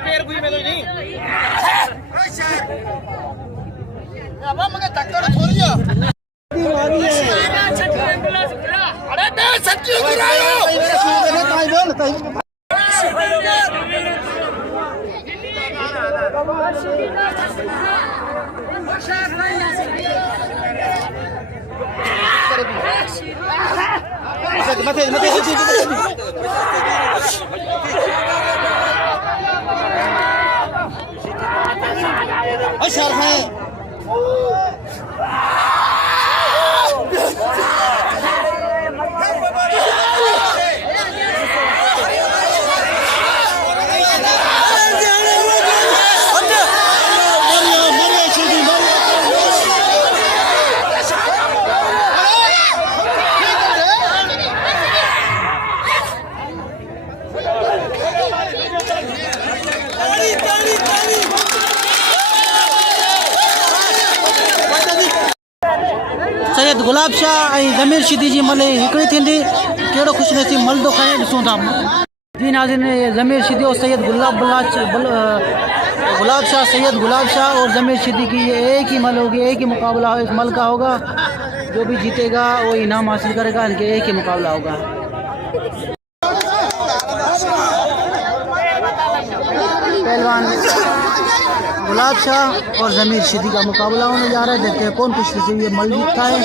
पैर कोई मेलो नहीं अब मगे डॉक्टर छोड़ियो दीवानी है अरे बे सच्ची गिरायो ताई बोल ताई मत अशर है सैयद गुलाब शाह ज़मीर शिदी जी मल हिकिड़ी थींदी कहिड़ो ख़ुशनसीब मल थो खणे ॾिसूं था जी नाज़रीन ज़मीर शिदी और सैयद गुलाब शाह सैयद गुलाब शाह और ज़मीर शिदी की ये एक ही मल होगी एक ही मुकाबला इस मल का होगा जो भी जीतेगा वो इनाम हासिल करेगा इनके एक ही मुकाबला होगा पहलवान गुलाब शाह और ज़मीर शिदी का मुकाबला होने जा रहा है देखते हैं कौन कुछ ये मल जीतता है